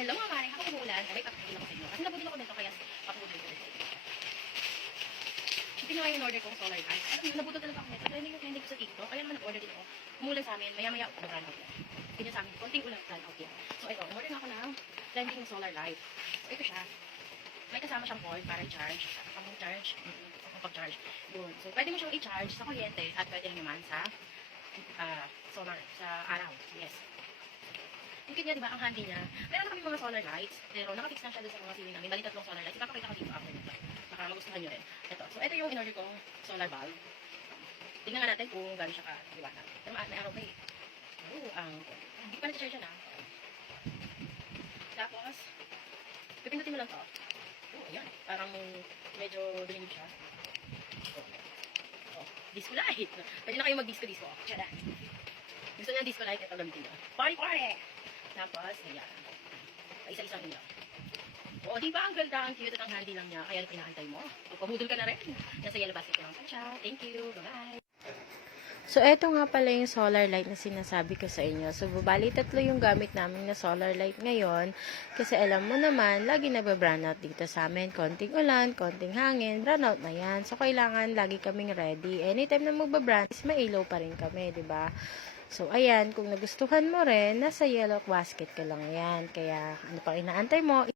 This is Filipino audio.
Hello mga mare, ako umuulan. Sabay papakita ko sa inyo. Kasi nabudol ako nito kaya papakita ko sa inyo. Ito nga yung order kong solar light. Nabudol talaga ako nito. Trending ko sa TikTok. Kaya naman nag-order din ako. Umulan sa amin. Maya-maya brand out yan. Tingnan sa amin. Konting ulan brand out yan. So ito, order nga ako ng trending solar light. So ito siya. May kasama siyang cord para i-charge. Kapag charge, pag-charge. Yun. So pwede mo siyang i-charge sa kuryente at pwede rin naman sa solar, sa araw. Yes. Yung kanya, diba, ang handy niya. Meron na kami mga solar lights, pero nakafix na siya doon sa mga ceiling namin. Bali, 3 solar lights. Ipapakita ko dito after nito. Baka magustuhan nyo rin. Ito. So, ito yung in-order kong solar bulb. Tingnan nga natin kung gano'n siya ka-liwanag. Pero may araw pa eh. Hindi pa na-charge siya na. Tapos, pipindutin mo lang to. Ayan. Parang medyo dilim siya. Disco light. Pwede na kayo mag-disco-disco. Tiyada. Gusto niya disco light, ito gamitin nyo. Party! Tapos, ayan. Isa-isang ilaw. O, di ba ang ganda, ang cute at ang handy lang niya, kaya pinakantay mo. Pagpabudol ka na rin. Nasa yellow basket ko lang siya. Thank you. Bye-bye. So, eto nga pala yung solar light na sinasabi ko sa inyo. So, bali 3 yung gamit namin na solar light ngayon. Kasi alam mo naman, lagi nagba-brownout dito sa amin. Konting ulan, konting hangin, brownout na yan. So, kailangan lagi kaming ready. Anytime na magba-brownout, may ilaw pa rin kami, diba? So, ayan, kung nagustuhan mo rin, nasa yellow basket ko lang yan. Kaya, ano pang inaantay mo?